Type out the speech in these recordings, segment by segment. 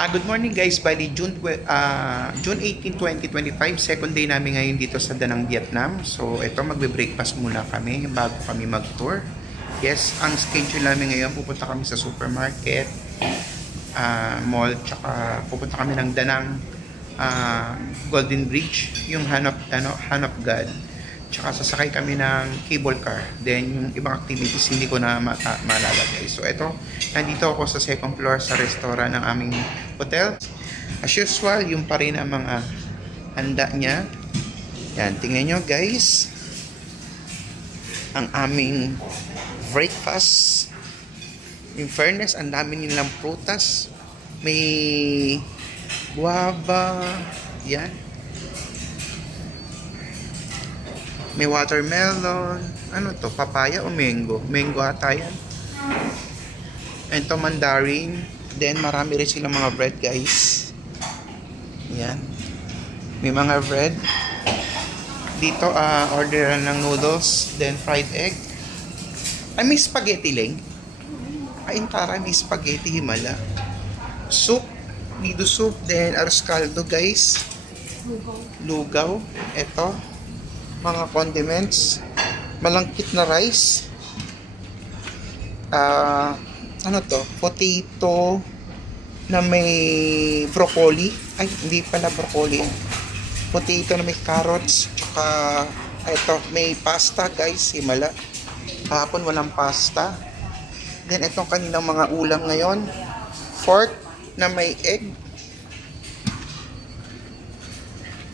Good morning guys, bali June 18, 2025, second day namin ngayon dito sa Danang, Vietnam. So ito, magbe-breakfast muna kami bago kami mag-tour. Yes, ang schedule namin ngayon, pupunta kami sa supermarket, mall, tsaka pupunta kami ng Danang Golden Bridge, yung Hanap God. Tsaka sasakay kami ng cable car. Then yung ibang activities hindi ko na maalala guys. So ito, nandito ako sa second floor sa restaurant ng aming hotel. As usual, yung pa rin ang mga handa niya. Yan, tingnan nyo guys. Ang aming breakfast. In fairness, ang dami nilang prutas. May guava. Yan. May watermelon. Ano to? Papaya o mango? Mango ata yan. Ito mandarin. Then marami rin silang mga bread guys. Yan. May mga bread. Dito orderan ng noodles. Then fried egg. Ay, may spaghetti lang. Ay, tara, may spaghetti Himala. Soup. Nido soup. Then arroz caldo guys. Lugaw. Ito. Mga condiments, malangkit na rice, ano to, potato na may broccoli, ay hindi pala broccoli, potato na may carrots, tsaka ito, may pasta guys, Himala. Kahapon walang pasta. Then itong kanilang mga ulam ngayon, fork na may egg.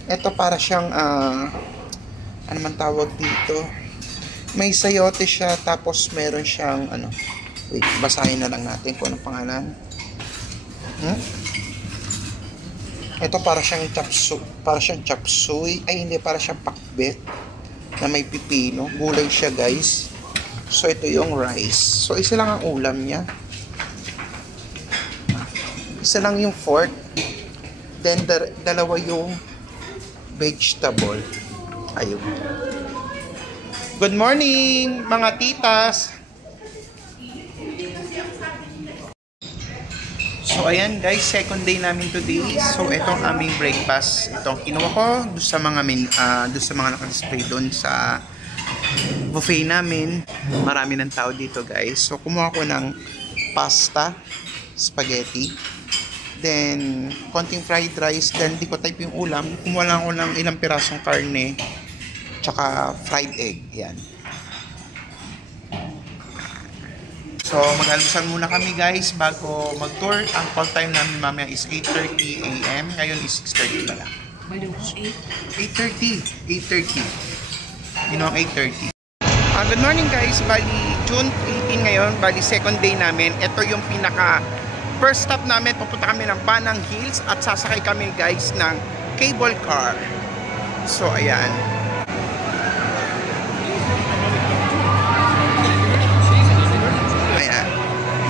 Ito para siyang ano man tawag dito, may sayote siya, tapos meron siyang ano, wait, basahin na lang natin kung anong pangalan. Ito para siyang chop suey, ay hindi, para siyang pakbet na may pipino, gulay siya guys. So ito yung rice, so isa lang ang ulam niya, isa lang yung fork, then dalawa yung vegetable. Ayun. Good morning, mga titas. So ayan guys, second day namin today. So itong aming breakfast, itong kinuha ko doon sa mga naka-display doon sa buffet namin. Marami ng tao dito guys. So kumuha ko ng pasta, spaghetti, then konting fried rice, then di ko type yung ulam. Kumuha lang ako ng ilang pirasong karne, tsaka fried egg. Yan. So mag-almusal muna kami guys bago mag-tour. Ang call time namin mamaya is 8:30 AM. Ngayon is 6:30 pala. 8:30. You know, 8:30. Good morning guys. Bali June 18 ngayon. Bali second day namin. Ito yung pinaka first stop namin. Pupunta kami ng Banang Hills at sasakay kami guys ng cable car. So ayan.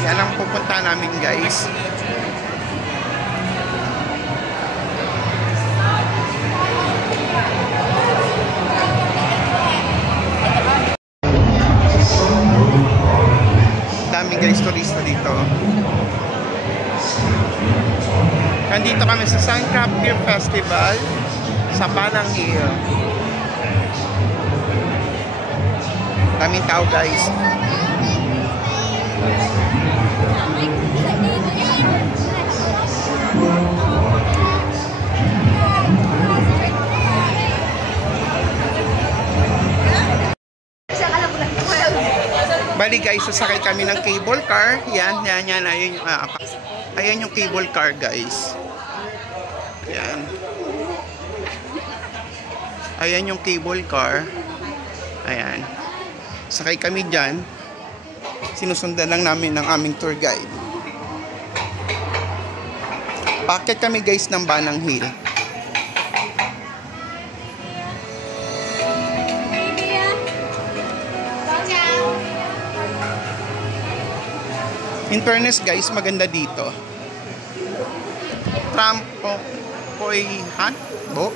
Yan ang pupunta namin guys. Dami guys turista dito. Nandito kami sa Sangkap Beer Festival sa Banang Hill. Daming tao guys. Bali guys, sasakay kami ng cable car. Yan, ayan yung cable car guys. Ayan. Ayan yung cable car. Ayan. Sakay kami dyan. Sinusundan lang namin ng aming tour guide. Paakyat kami guys ng Banang Hill. In fairness guys, maganda dito. Trampo Poyhan Bo.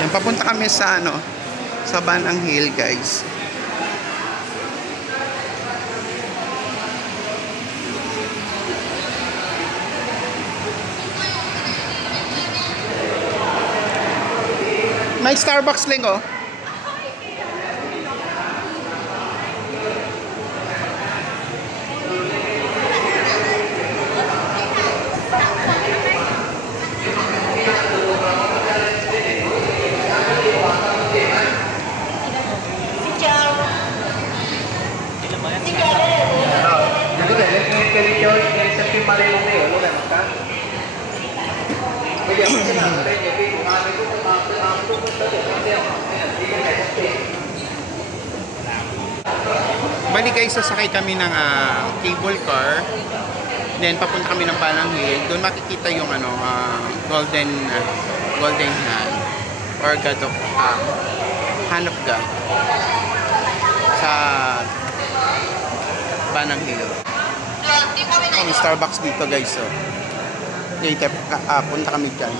Yan, papunta kami sa sa Banang Hill, guys. May Starbucks Ling, oh. Bali guys, sasakay kami ng cable car. Then papunta kami ng Banang Hill. Doon makikita yung golden hand or God of hand of God sa Banang Hill. May Starbucks dito guys, so later punta kami dyan.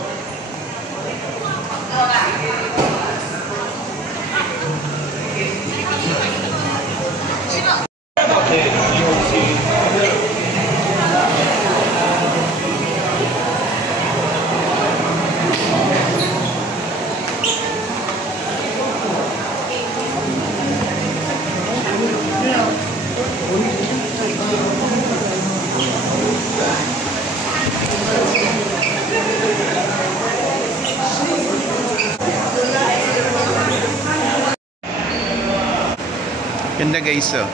Ganda guys, oh.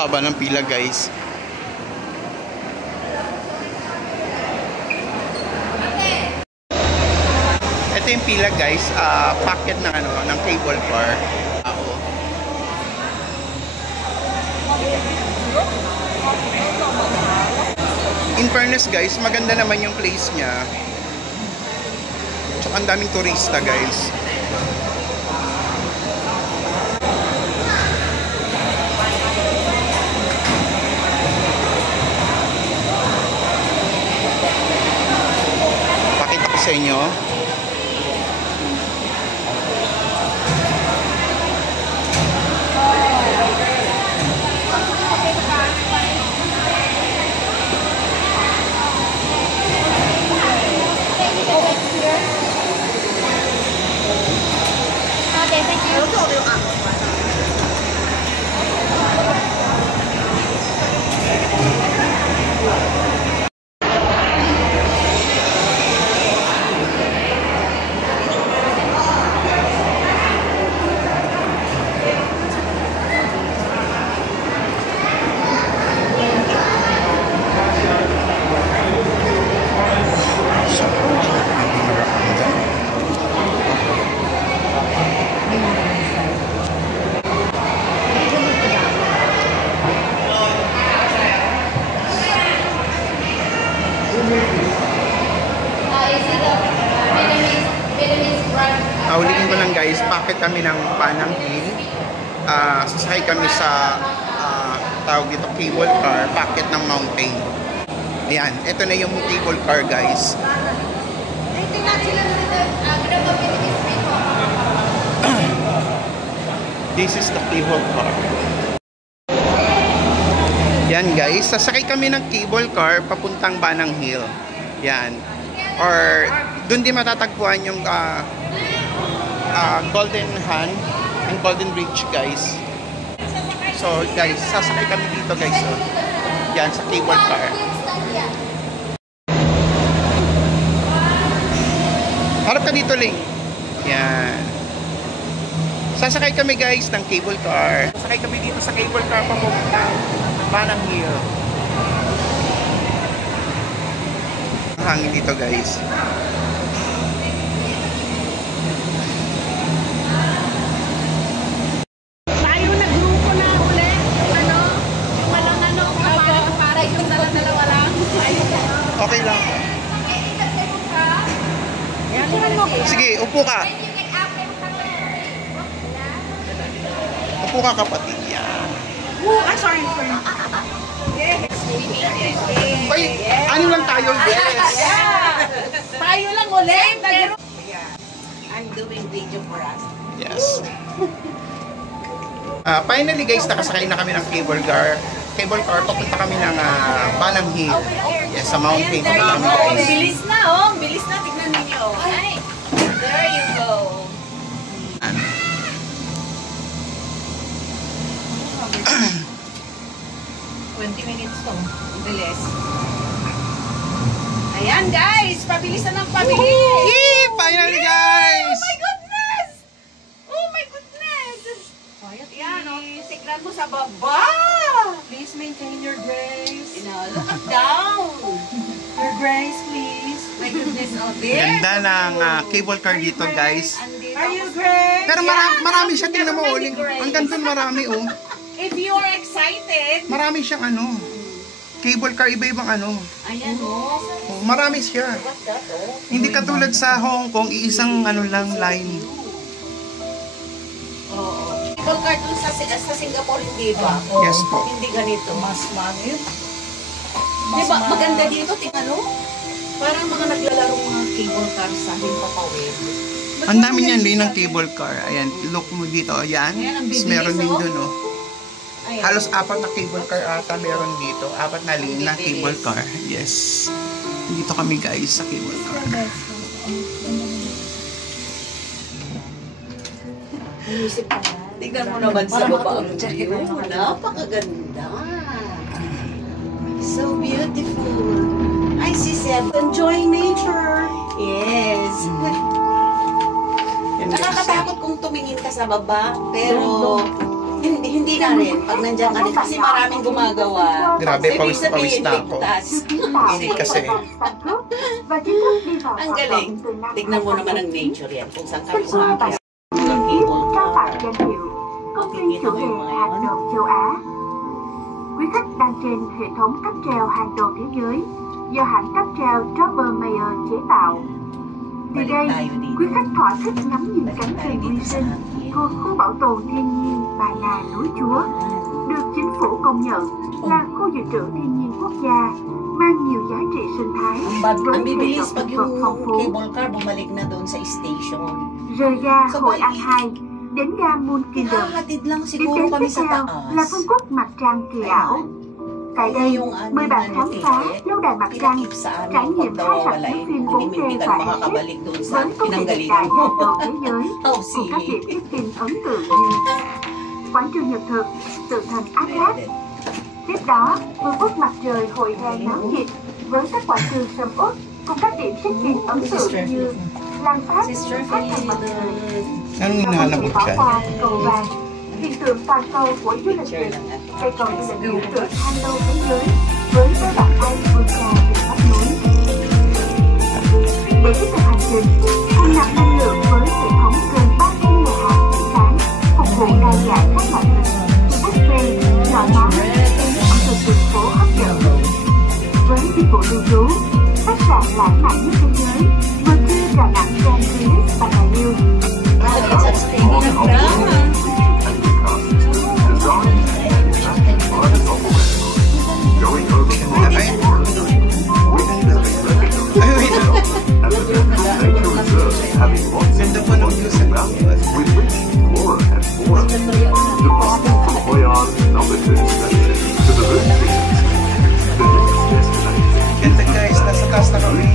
Haba ng pila guys. Ito yung pila guys, packet ng ng cable car. In fairness guys, maganda naman yung place niya. Tsaka ang daming turista guys. Sa inyo. Okay, thank you. Ulitin ko lang guys, packet kami ng Banang Hill. Sasakay kami sa tawag dito cable car, packet ng mountain. Ayan, ito na yung cable car guys. This is the cable car. Yan guys, sasakay kami ng cable car papuntang Banang Hill. Yan. Or doon din matatagpuan yung Golden Hand and Golden Bridge guys. So guys, sasakay kami dito guys. So, yan sa cable car. Harap ka dito, Ling. Yan. Sasakay kami guys ng cable car. Sasakay kami dito sa cable car papuntang Banang Hill. Ang hangin dito guys. Para yung dala-dalawa lang. Okay lang. Sige, upo ka. Upo ka, kapatid. Yan. Sorry. Ay, ano lang tayo? Yes. Tayo lang ulit. I'm doing video for us. Yes. Finally guys, nakasakay na kami ng cable car. Papunta kami ng Balam Hill. Yes, sa mountain. There you go. Guys. Bilis na, oh. Bilis na. Tignan ninyo. Ay, there you go. 20 minutes to. Bilis. Ayan guys, pabilis na ng pabilis. Yee! Finally guys! Oh my goodness! Oh my goodness! Ayan, oh. Tignan mo sa baba. Please maintain your grace. You know, look at down. Your grace, please. My goodness, oh there. Ganda ng cable car dito guys. Are you grace? Pero marami siya, tingnan mo uling. Ang ganda, marami oh. If you are excited. Marami siyang ano. Cable car, iba-ibang ano. Ayan, oh. Oh, marami siya. Hindi katulad sa Hong Kong, iisang ano lang line. Oo. Cable car dun sa Singapore, hindi ba? Yes po. Hindi ganito. Mas mangit. Diba, maganda dito, tingnan mo. Parang mga naglalarong mga cable car sa Himpapawid. Ang dami niyan din ng cable car. Ayan, look mo dito. Ayan. Ayan, ang Tapos bibilis, meron din oh. dun oh. Ayan. Halos 4 na cable car ata meron dito. 4 na lane ng cable car. Yes. Dito kami guys sa cable car. Tignan mo naman sa baba. Napakaganda. So beautiful. I see Seb. Enjoy nature. Yes. Nakakatakot kung tumingin ka sa baba, pero hindi na rin. Pag nandiyan ka rin, kasi maraming gumagawa. Grabe, Ibig pawis sabihin, na ako. ligtas. Hindi kasi. Ang galing. Tignan mo naman ang nature yan. Kung saan kami umakyat. Ang cable car. Công ty chủ đề hàng đầu châu Á. Quý khách đang trên hệ thống cáp treo hàng đầu thế giới do hãng cáp treo Dropper Mayer chế tạo. Từ đây, quý khách thỏa thích ngắm nhìn cánh rừng nguyên sinh thuộc khu bảo tồn thiên nhiên Bà Nà Núi Chúa, được chính phủ công nhận là khu dự trữ thiên nhiên quốc gia mang nhiều giá trị sinh thái với Ang hệ bibilis động pag thực vật yung phong phú. cable car bumalik na doon sa station. Rời ga Hội An 2 đến ga Moon Kingdom. Ihahatid lang Điểm siguro đến kami tiếp sa theo là taas. vương quốc mặt trăng kỳ ảo. Tại đây, mời bạn khám phá lâu đài mặt trăng, Pinakip sa trải amin nghiệm pag hai nawawala rạp eh. chiếu phim Hindi 4D ka và makakabalik Exit doon sa với công nghệ hiện pinanggalingan đại mo. hàng đầu thế giới Oh, cùng các điểm sige. check-in ấn tượng như quảng trường Nhật Thực, tượng thần Atlas. Tiếp đó, vương quốc mặt trời hội hè náo nhiệt với các quảng trường sầm uất cùng các điểm check-in ấn tượng như làng Pháp, hát thằng mặt trời. Anong Và không thể hinahanap bỏ dyan? qua cầu vàng, hiện tượng toàn cầu của du lịch Việt, hay còn du lịch biểu tượng Hanlo thế giới với các bạn Anh vươn trà từ khắp núi. Để tiếp tục hành trình, hãy nạp năng lượng với hệ thống gần 300 nhà hàng buổi sáng phục vụ đa dạng các loại hình từ buffet, loại món đến ẩm thực đường phố hấp dẫn. Với dịch vụ lưu trú, khách sạn lãng mạn nhất thế giới, vừa kêu Đà Nẵng Grand Phoenix và Đà Nẵng. Ganda po ng view sa Baguio. Ganda guys, nasa taas na kami.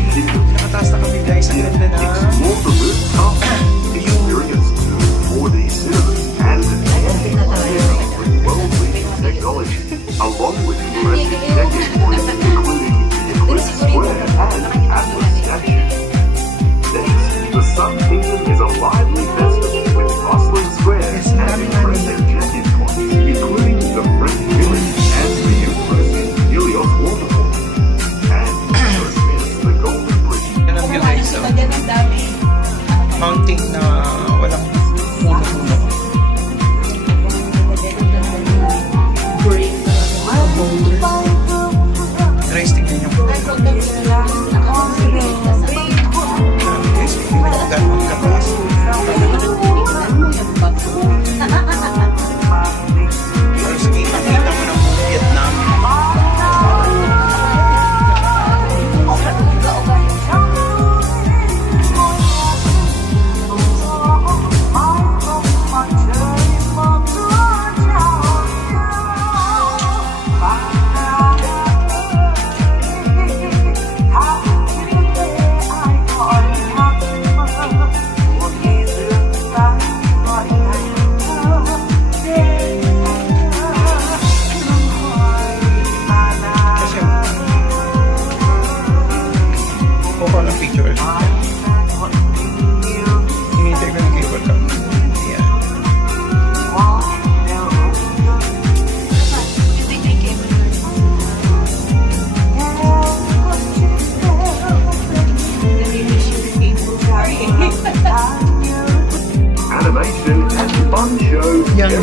Nakataas na kami guys, ang ganda na. Along with impressive decking points, including the Eclipse Square and Atlas statue. Next, the Sun Kingdom is a lively festival with bustling squares and impressive check-in points, including the French Village and the impressive Helios Waterfall. And first is the Golden Bridge. Yan ang view guys, so. Mountain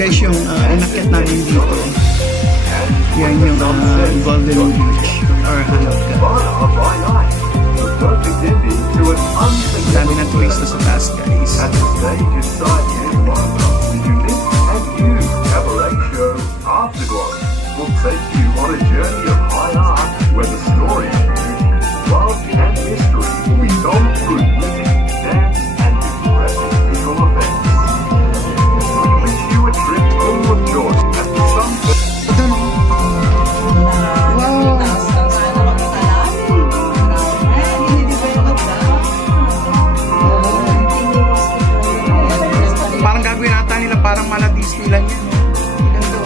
guys yung inakyat namin dito. Yan yung Golden Beach or Hanapka. Dami ng turista sa taas guys. At the stage inside you, the unique and new cabaret show Afterglow will take you on a journey of high art where the story of beauty, love and mystery will be told through music, dance and impressive visual effects. We wish you a trip full of joy at the sunset. Parang gagawin nata nila parang mala Disneyland yan. Ganda.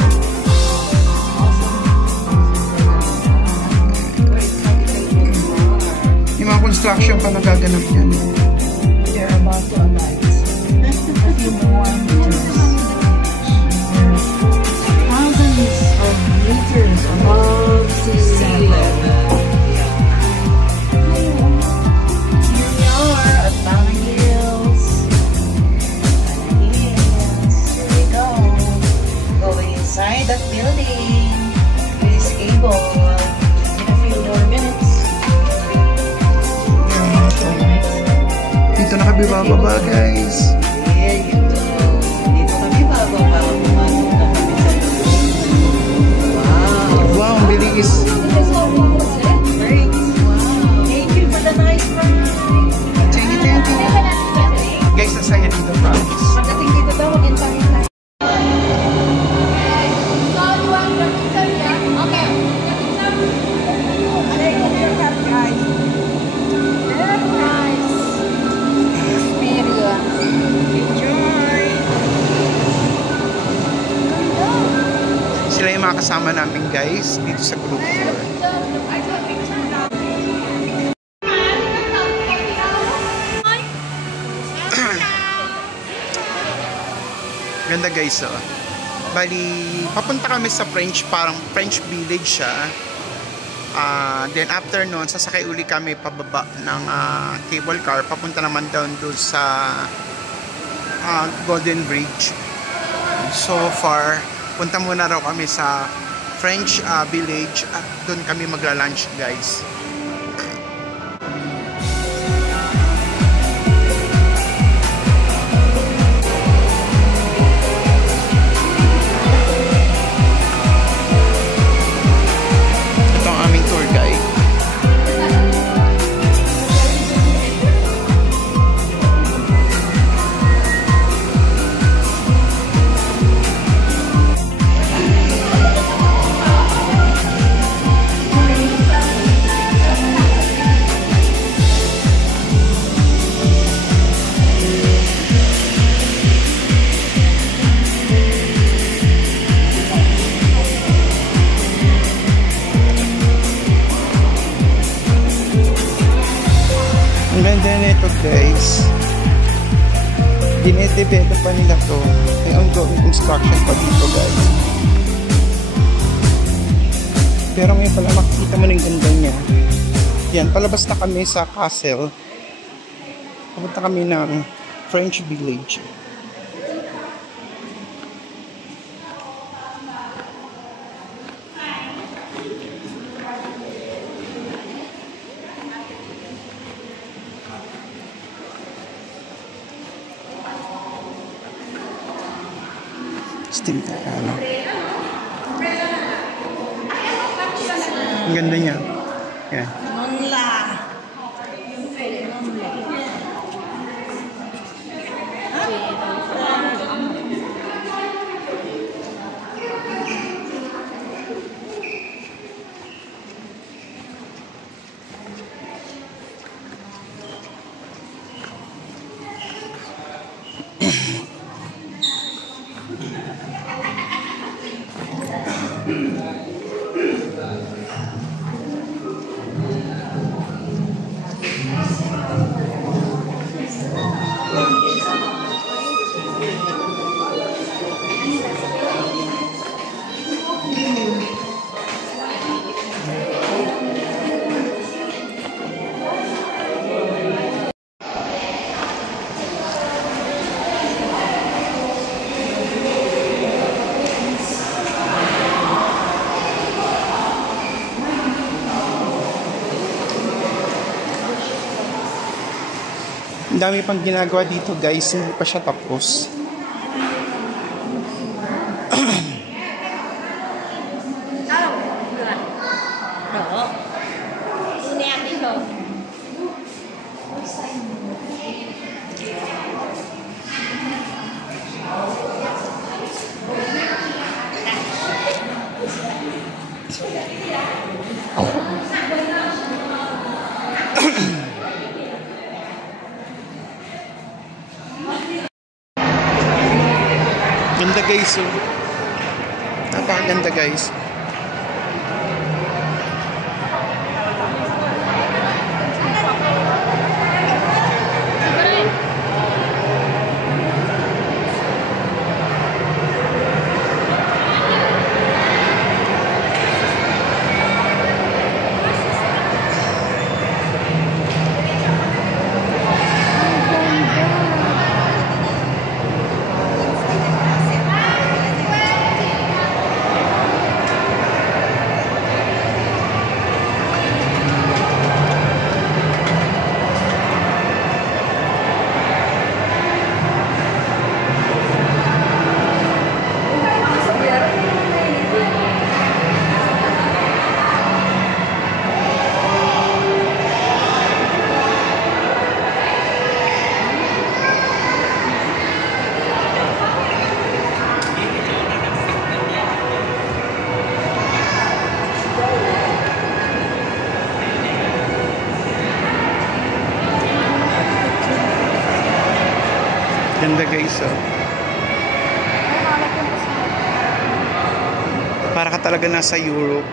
Yung mga construction pa nagaganap yan. They're about to alight. A few more meters. Thousands of meters above sea level. Here we are at Banana Hills. Here we go. Going inside that building. This cable. In a few more minutes. Dito na kami bababa guys. Yeah, dito. Dito kami bago pumasok na kami sa loob. Wow. Wow, ang bilis. Great. Wow. Thank you for the nice ride. Thank you. Guys, nasaya dito promise. Pagdating dito daw, mag-intay tayo. Sila yung mga kasama namin guys dito sa group tour. Ganda guys oh. Bali, papunta kami sa parang French village siya. Then after nun, sasakay uli kami pababa ng cable car. Papunta naman down doon sa Golden Bridge. So far, punta muna raw kami sa French village at doon kami magla-lunch guys. Ito ang aming tour guide. Ang ganda nito guys. Dinedevelop pa nila to. May ongoing construction pa dito guys. Pero ngayon pala makikita mo na yung ganda niya. Yan, palabas na kami sa castle. Pupunta kami ng French village. Steam na ano. Ang ganda niya. Yan. Nonla. Ang dami pang ginagawa dito guys, hindi pa siya tapos. Ganda guys, oh. Napakaganda guys. Ganda guys, oh. Para ka talaga nasa Europe.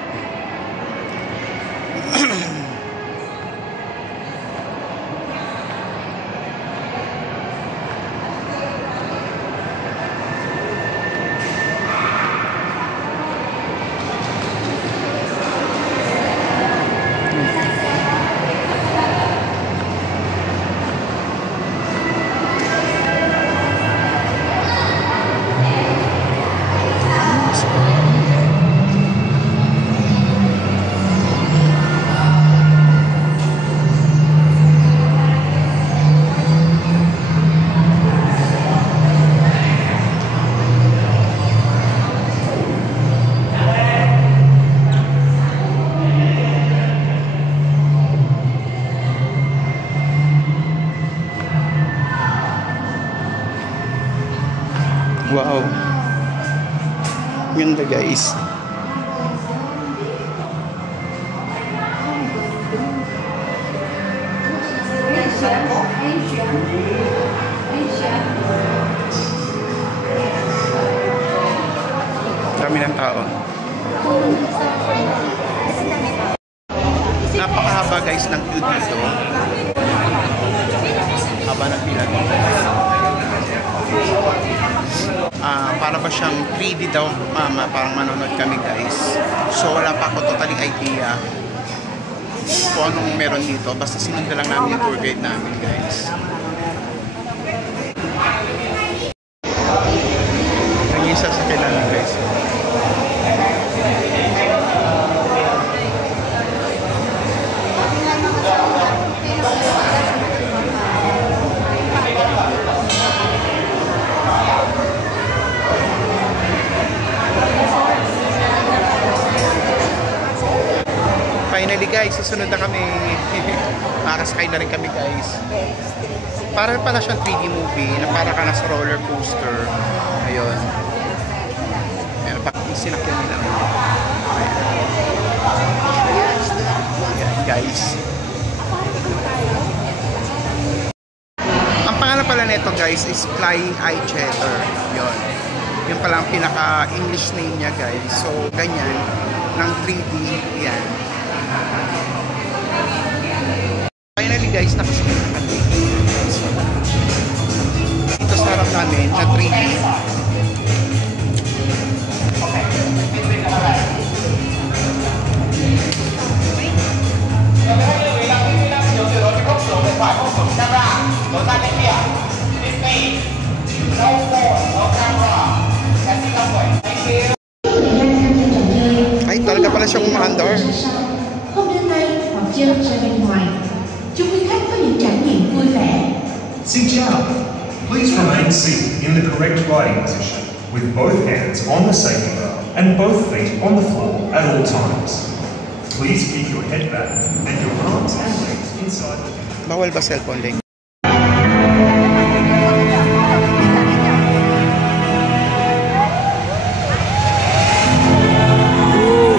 Wow. Ganda guys. Dami ng tao. Napakahaba guys ng queue dito. Haba ng pila dito. Para ba siyang 3D daw, parang manonood kami guys. So wala pa ako totally idea kung anong meron dito. Basta sinundan lang namin yung tour guide namin guys. Nag-isa sa kailangan guys. Finally guys, susunod na kami. Makakasakay na rin kami guys. Para pala siyang 3D movie na para ka nasa roller coaster. Ayun. Ayan, sinakyan nila. Ayan guys. Ang pangalan pala nito guys is Flying Eye Chatter. Yun. Yung pala ang pinaka-English name niya guys. So, ganyan. Ng 3D. Yan. Finally guys, nakasakay na kami. Dito sa harap namin na 3D. Ay, talaga pala siyang umaandar. Hôm nay, Ngọc Trân ra bên ngoài. Chúc quý khách có những trải nghiệm vui vẻ. Xin chào. Please remain seated in the correct riding position, with both hands on the safety bar and both feet on the floor at all times. Please keep your head back and your arms and legs inside the vehicle. Bawal ba cellphone link?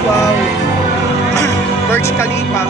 Wow! Burj Khalifa.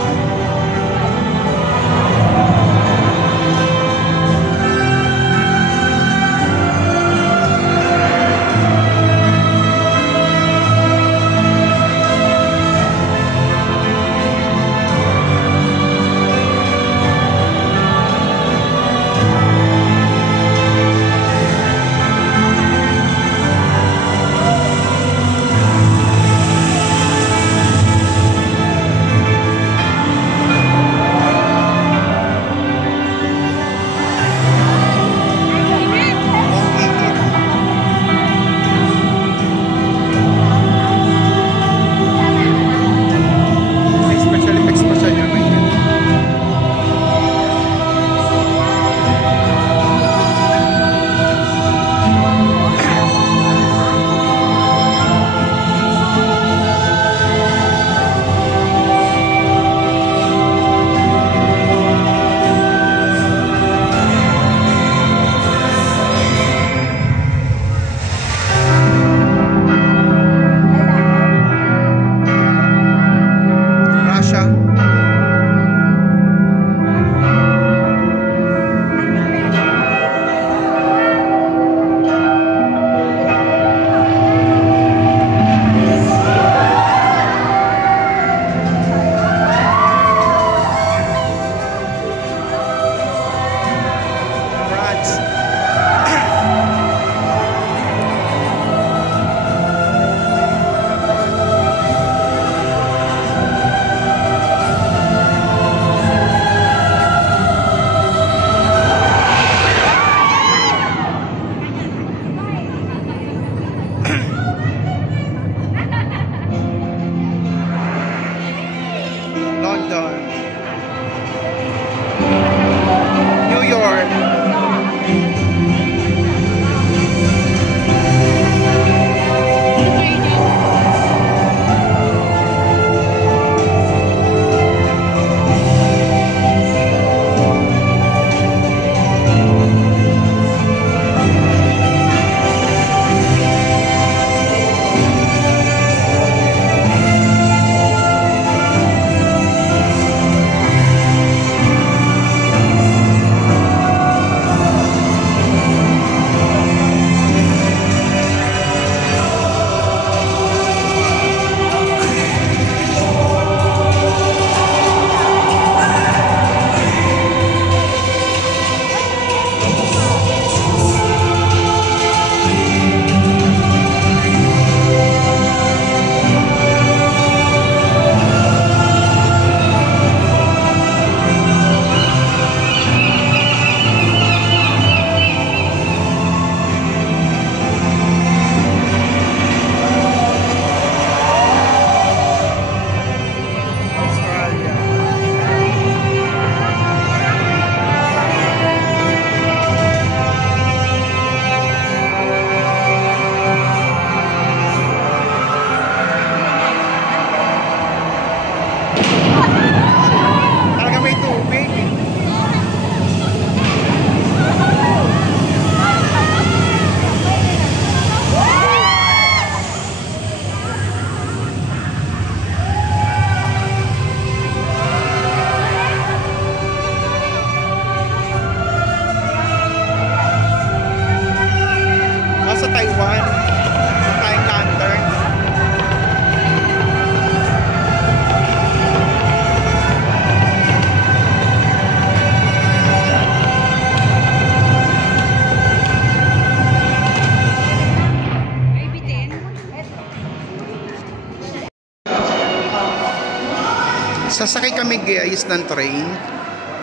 Sasakay kami guys ng train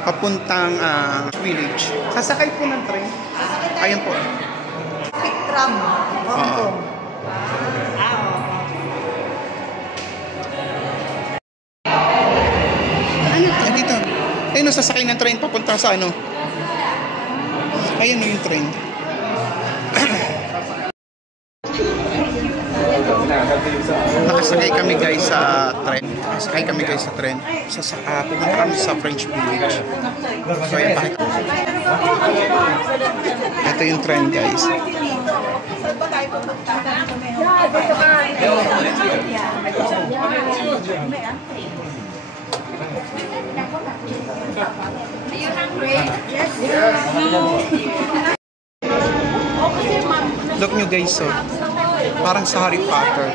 papuntang village. Sasakay po ng train. Ayan po. Spectrum, Hong Kong. Dito. Ayun, sasakay ng train papunta sa ano? Ayan na yung train. Nakasakay kami guys sa tren. Pumunta kami sa French Village. So ayan, ito yung tren guys. Look nyo guys, so parang sa Harry Potter.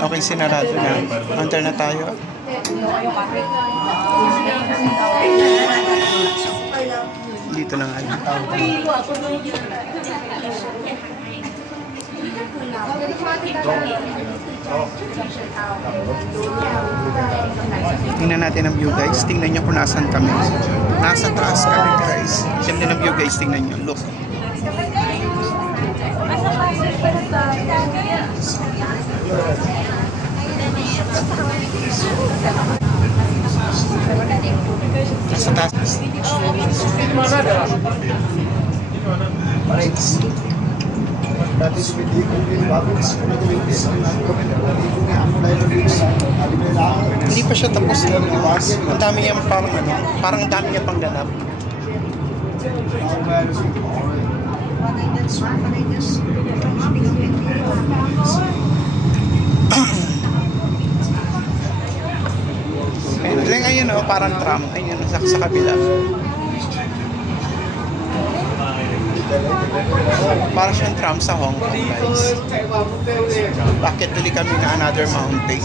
Okay, sinarado na. Enter na tayo. Dito na nga lang. Tingnan natin ang view guys. Tingnan nyo kung nasan kami. Nasa taas kami guys. Ganda ng view guys. Tingnan nyo. Look. Nasa taas. Hindi pa siya tapos. Ang dami niya parang ang dami niya pang ganap. Ayun o, parang tram. Ayun, sa kabila. Para siyang tram sa Hong Kong guys. Bakit tuloy kami na another mountain?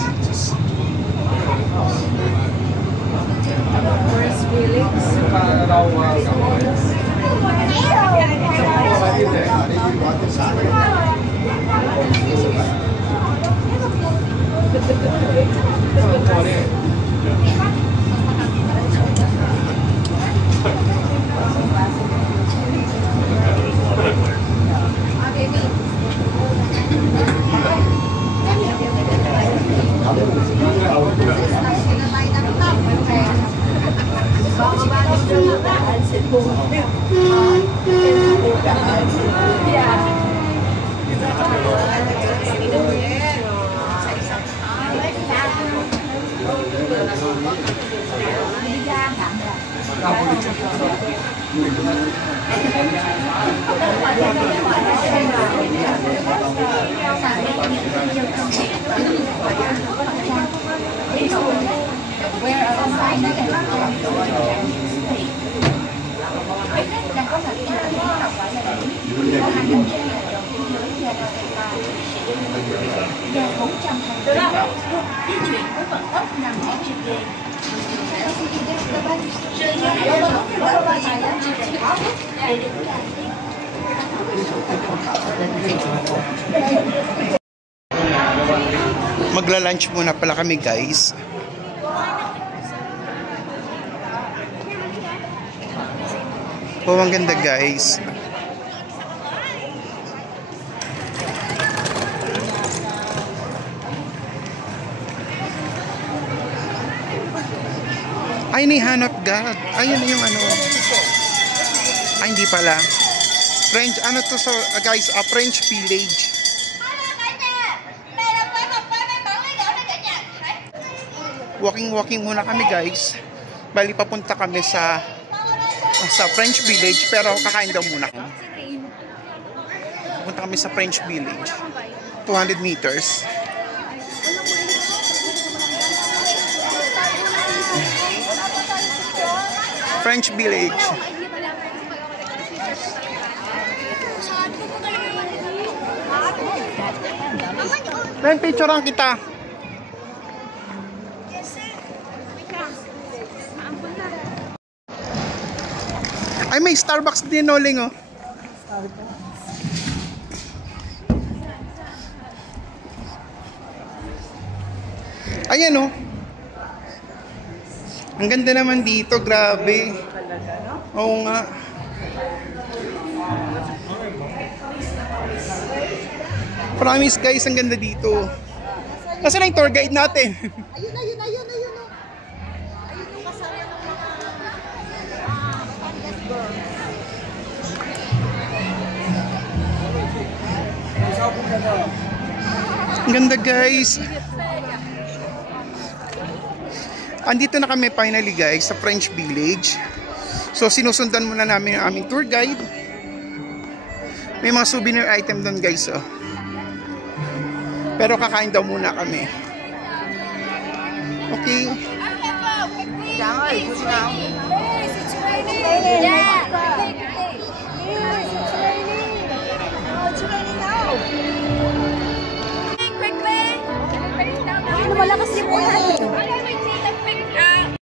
Magla-lunch muna pala kami guys. Oh, ang ganda guys. Ay, ni hanap God. Ayun yung ano. Ay, hindi pala. French, ano to so, guys, a French Village. Walking muna kami guys. Bali papunta kami sa French Village pero kakain daw muna kami. Punta kami sa French Village. 200 meters. French Village. Friend, picturean kita. Ay, may Starbucks din, Noling, oh. Ayan, oh. Ang ganda naman dito, grabe. Oo nga. Promise, guys, ang ganda dito. Nasaan na yung tour guide natin? Ayun. Ang ganda guys. Andito na kami finally guys sa French Village. So sinusundan muna namin ang aming tour guide. May mga souvenir item doon guys oh. Pero kakain daw muna kami. Okay.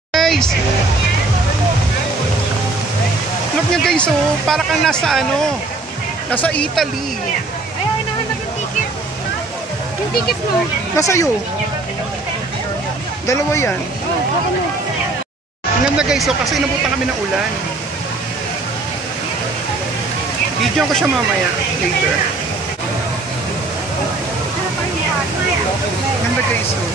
Guys, look nyo guys oh, para kang nasa ano, nasa Italy. Ayaw, hinahanap yung ticket. Yung ticket mo. Nasa iyo. Dalawa yan. Ang ganda guys oh, kasi inabutan kami ng ulan. Video ko siya mamaya, later. Ang ganda guys oh.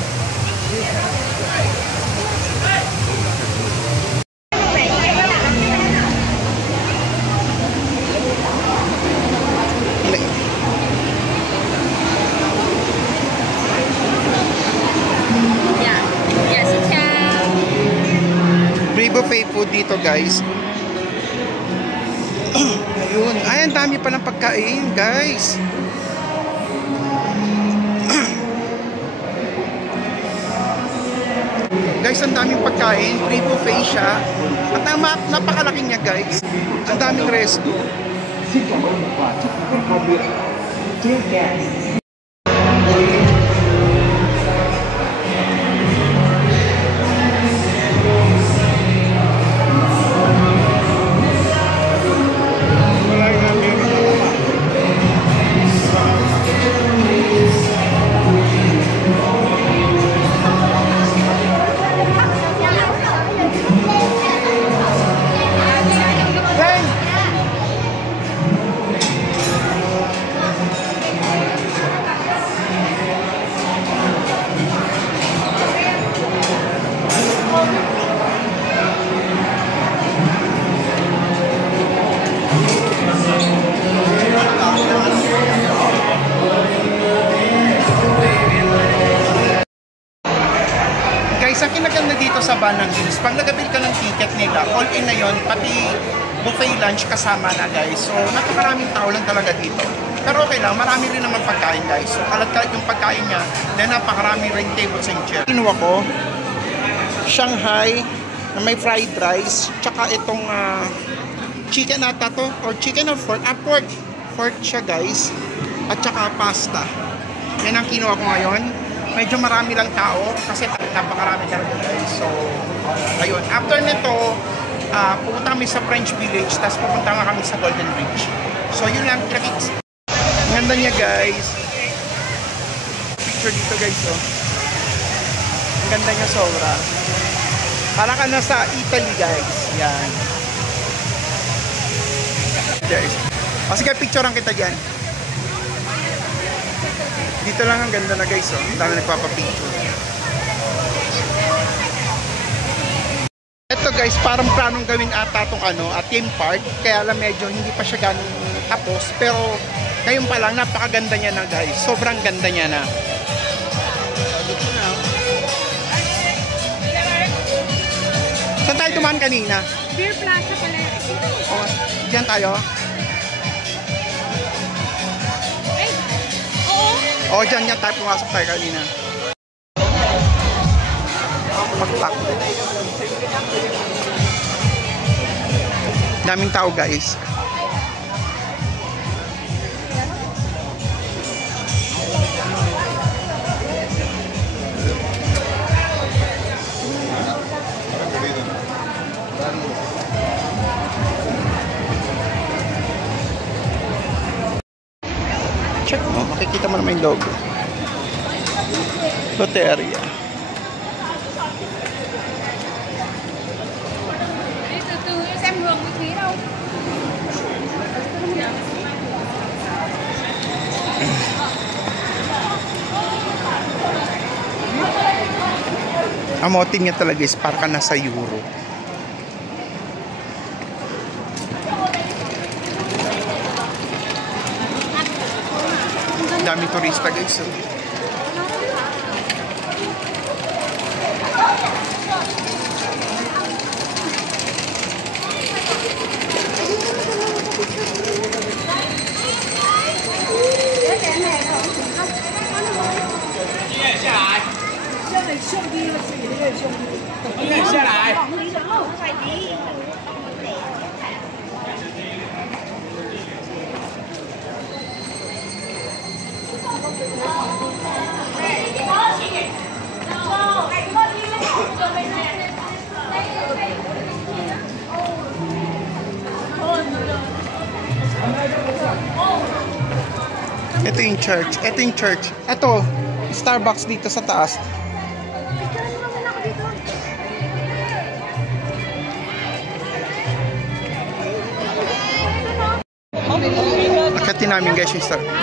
Buffet food dito guys. Ayun. Ay, ang dami pa ng pagkain guys. Guys, ang daming pagkain. Free buffet siya. At napakalaki niya guys. Ang daming resto. Ang kinaganda dito sa Banang Hills, pag nagabil ka ng ticket nila, all in na yon, pati buffet lunch kasama na guys. So napakaraming tao lang talaga dito. Pero okay lang, marami rin naman pagkain guys. So kalat-kalat yung pagkain niya, then napakarami rin tables and chairs. Kinuha ko, Shanghai, na may fried rice, tsaka itong chicken ata to, or chicken or pork, pork siya guys, at tsaka pasta. Yan ang kinuha ko ngayon. Medyo marami lang tao kasi napakarami talaga guys. So, ayun. After nito, pupunta kami sa French Village, tapos pupunta nga kami sa Golden Bridge. So, yun lang. Ang ganda niya guys. Picture dito guys oh. Ang ganda niya sobra. Para ka nasa Italy guys. Yan. Guys. O sige, picturean kita dyan. Dito lang ang ganda na guys, oh. Dami nagpapapicture. Ito guys, parang planong gawin ata itong theme park. Kaya lang medyo hindi pa siya ganun tapos. Pero ngayon pa lang, napakaganda niya na guys. Sobrang ganda niya na. Dito na. Saan tayo dumaan kanina? Beer Plaza pala. Oh, diyan tayo. O, dyan tayo pumasok tayo kanina. Pakpak. Daming tao guys. Check mo, makikita mo naman yung logo. Loteria. Từ từ xem đường vị trí đâu. Ang motive niya talaga is parang nasa Europe. daming turista guys. So. Ito yung church. Ito yung church. Ito, Starbucks dito sa taas. Akatin namin guys yung Starbucks.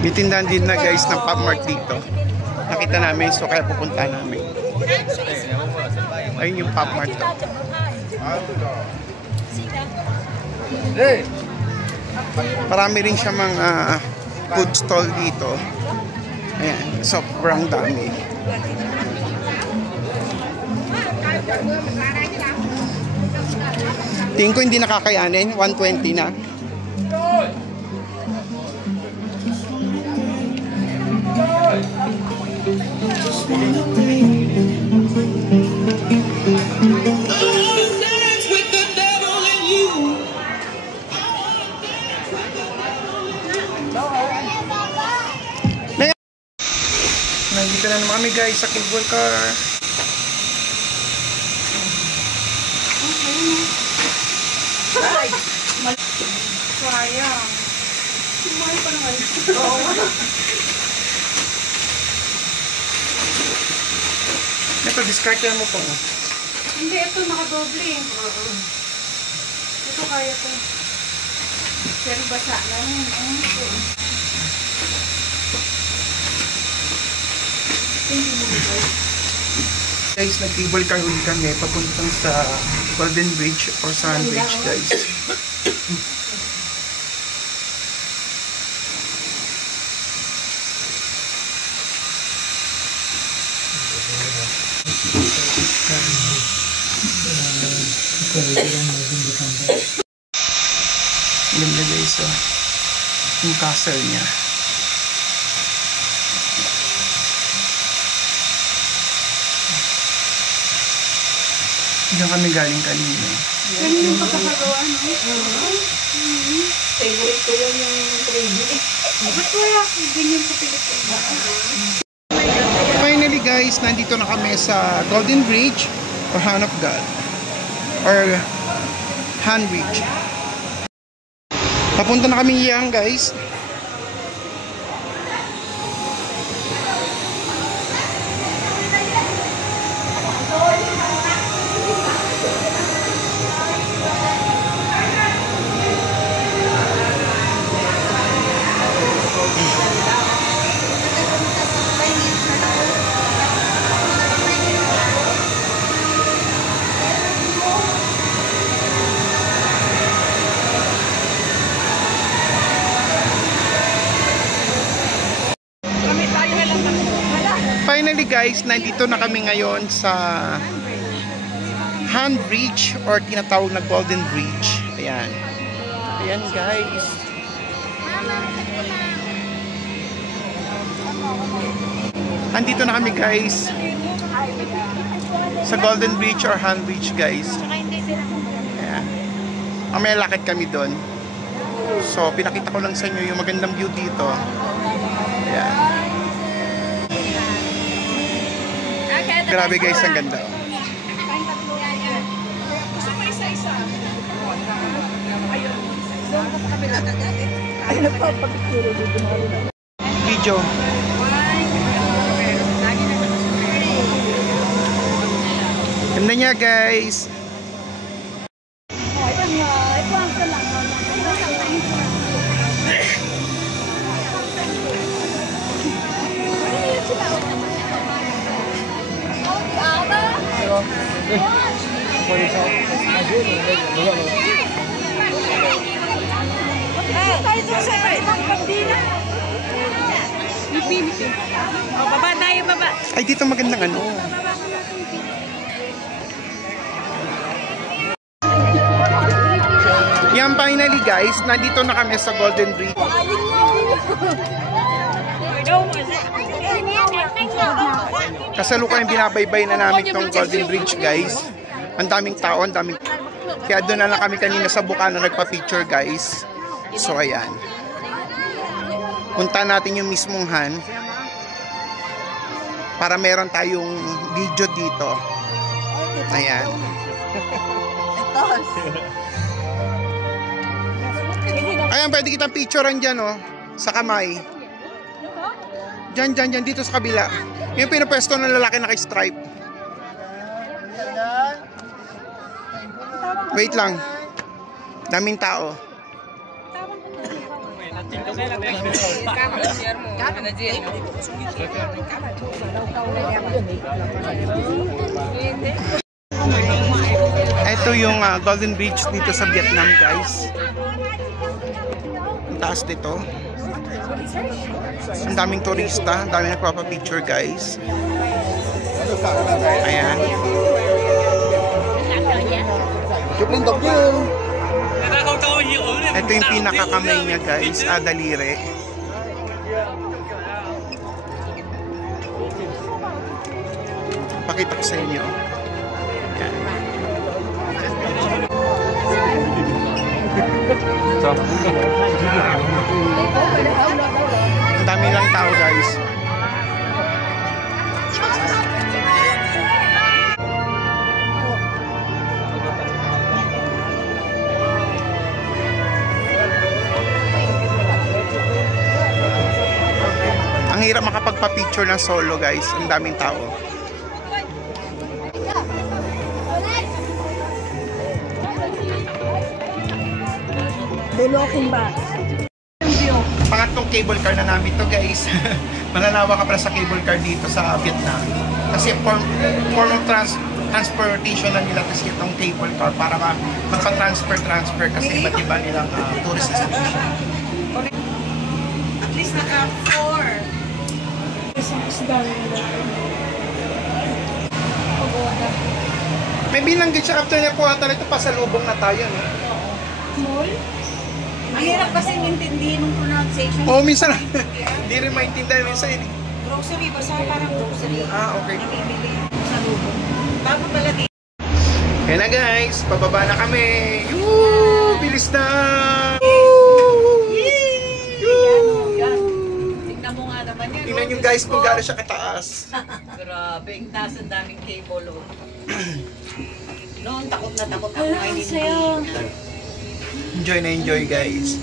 May tindahan din na guys ng Pop Mart dito. Nakita namin, so kaya pupunta namin. Ayun yung Pop Mart. Marami rin siya mga food stall dito. Ayan, sobrang dami. Tingin ko hindi nakakayanin, 120 na. Nandito na naman kami guys sa cable car. Sayang. Sumay pa naman. Ito, discard mo po. Hindi, ito nakadoble. Ito kaya to. Pero basa na rin. Guys, nag-cable car ulit kami papuntang sa Golden Bridge or Sand Bridge guys. Ganda guys, yung castle niya. Diyan kami galing kanina. Ganyan yung pagkakagawa, no? Favorite ko yung trading. Ba't wala ganyan sa Pilipinas? Finally guys, nandito na kami sa Golden Bridge or Hand of God or Hand Bridge. Papunta na kami yan guys. Finally guys, nandito na kami ngayon sa Hand Bridge or tinatawag na Golden Bridge. Ayan. Ayan guys. Nandito na kami guys sa Golden Bridge or Hand Bridge guys. Ayan. Mamaya lakad kami doon. So pinakita ko lang sa inyo yung magandang view dito. Ayan. Grabe guys, ang ganda. Video. Ganda niya guys. Hello. Oh, baba tayo, baba. Ay, dito magandang ano. Yan, finally guys, nandito na kami sa Golden Bridge. Kasalukuyang binabaybay na namin tong Golden Bridge guys. Ang daming tao, ang daming... Kaya doon na lang kami kanina sa Bukana nagpa-picture guys. So ayan. Punta natin yung mismong Han. Para meron tayong video dito. Ayan. Ayan, pwede kitang picturean dyan, oh. Sa kamay. Dyan, dito sa kabila. Yung pinapwesto ng lalaki naka-stripe. Wait lang. Daming tao. Ito yung Golden Bridge dito sa Vietnam, guys. Ang taas dito. Ang daming turista, ang daming nagpapapicture, guys. Ayan. Ito yung pinakakamay niya, guys. Daliri. Pakita ko sa inyo. Ayan. Ang dami lang tao, guys. Ang hirap makapagpa-picture ng solo, guys. Ang daming tao. Pangatlong cable car na namin to, guys. Malalawa ka pala sa cable car dito sa Vietnam. Kasi form of transportation lang nila kasi itong cable car para magpa-transfer kasi iba't iba nilang tourist destination. At least naka-4. May binanggit siya after na po ata ito pasalubong na tayo, no? Small? Ang hirap kasi intindihin ng pronunciation. Oo, minsan hindi rin maintindihan minsan. Grocery, basta parang grocery. Okay. Namimili sa lubong. Bago pala dito. Kaya na guys, pababa na kami. Woo! Bilis na! Tignan mo nga naman yan. Tingnan nyo guys kung gaano siya kataas. Grabe, ang taas ang daming cable. Noon, takot na takot ako ngayon hindi. Enjoy na enjoy guys.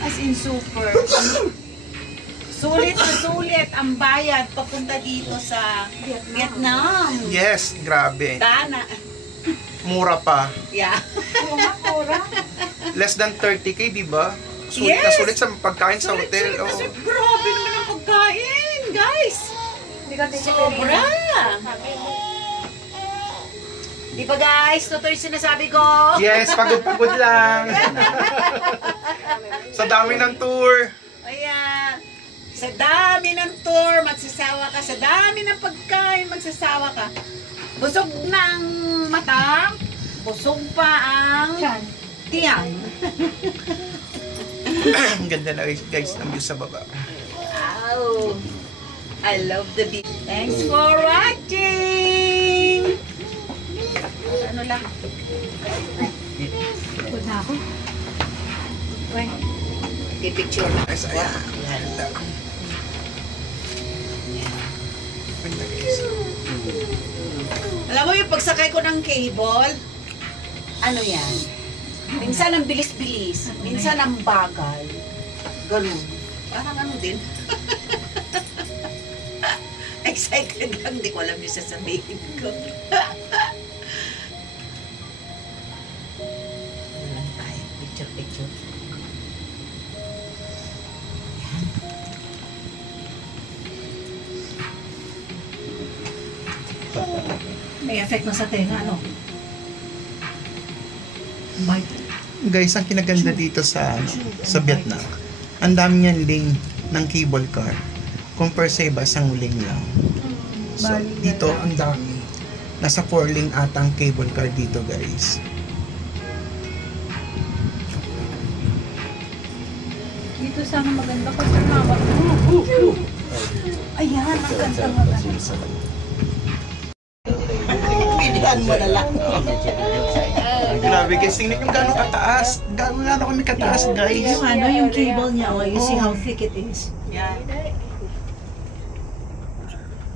As in super. Sulit na sulit ang bayad papunta dito sa Vietnam. Yes, grabe. Dana. Mura pa. Yeah. Less than 30k, di ba? Sulit na Yes. sulit sa pagkain sa hotel. Sulit na Oh. sulit. Grabe naman ang pagkain, guys. Sobra. Di ba guys? Totoo yung sinasabi ko. Yes, pagod-pagod lang. Sa dami ng tour. Ayan. Sa dami ng tour, magsasawa ka. Sa dami ng pagkain, magsasawa ka. Busog na ang mata, busog pa ang tiyan. Ang ganda na guys ng view sa baba. Wow. I love the beach. Thanks for watching. Ano lang? Pagod na ako. Okay. Pipicture na. Yes, ayan. Ganda. Ganda guys. Alam mo yung pagsakay ko ng cable, ano yan? Minsan ang bilis-bilis, minsan ang bagal. Ganun. Parang ano din. Excited lang, di ko alam yung sasabihin ko. Ano lang tayo, picture. May effect na sa tenga, ano? Guys, ang kinaganda dito sa Vietnam, ang dami niyang lane ng cable car compare sa iba, isang lane lang. So, dito ang dami. Nasa 4 lane ata ang cable car dito, guys. Dito sana maganda kasi mawag. Ayan, ang ganda nga. Pilihan mo na lang. Grabe guys, tingnan yung gano'ng kataas. Gano'n kami kataas, guys. Yung ano, yung cable niya, oh, you see how thick it is. Yan.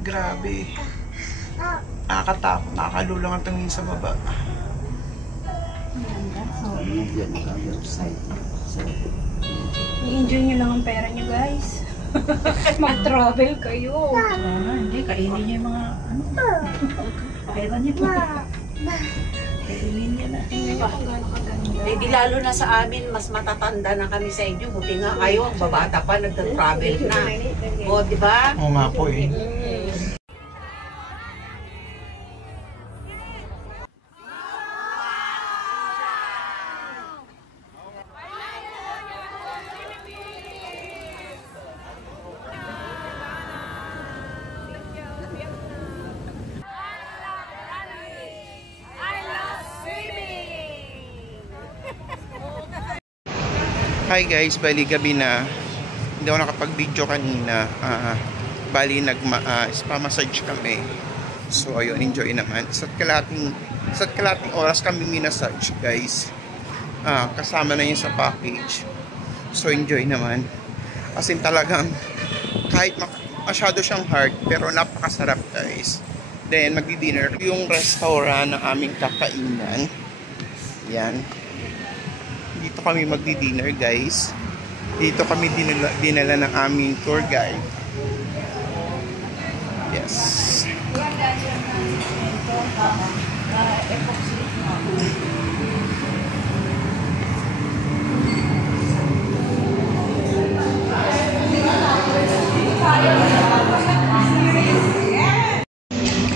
Grabe. Nakakatakot, nakakalulong ang tingin sa baba. I-enjoy nyo lang ang pera nyo, guys. Mag-travel kayo. Hindi, kainin niya yung mga, ano, pera niya po. Kainin niya na. Eh di lalo na sa amin, mas matatanda na kami sa inyo. Buti nga kayo, ang babata pa, nagta-travel na. O, di ba? Oo nga po eh. Hi guys, bali gabi na. Hindi ako nakapag-video kanina. Bali spa-massage kami. So ayun, enjoy naman. Sa kalating oras kami minasage, guys. Kasama na yun sa package. So enjoy naman. As in talagang kahit masyado siyang hard, pero napakasarap, guys. Then magdi-dinner yung restaurant ng aming kakainan. Yan. Dito kami magdi-dinner, guys. Dito kami dinala ng aming tour guide. Yes.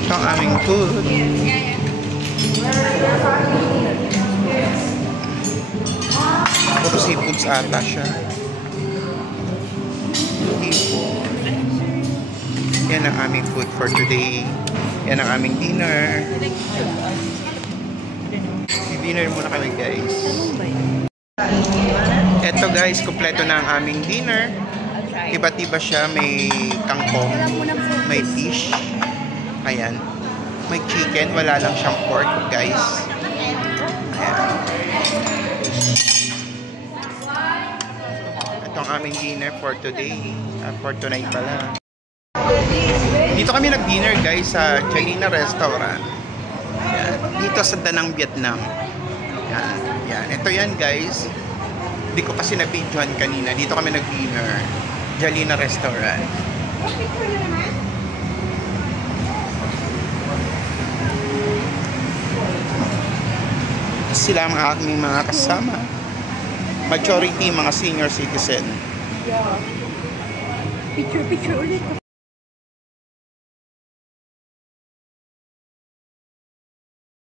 Ito ang aming food. Puro seafoods ata siya. Yan ang aming food for today. Yan ang aming dinner. Dinner muna kami, guys. Eto guys, kompleto na ang aming dinner. Iba't iba siya. May kangkong, may fish. Ayan. May chicken, wala lang siyang pork, guys. Ayan. Ito ang aming dinner for today. For tonight pala. Dito kami nag-dinner, guys, sa China restaurant. Ayan. Dito sa Da Nang, Vietnam. Ayan. Ayan. Ito yan, guys. Hindi ko kasi na-videohan kanina. Dito kami nag-dinner. Jalina restaurant. Sila ang aking mga kasama. Majority mga senior citizen. Picture ulit.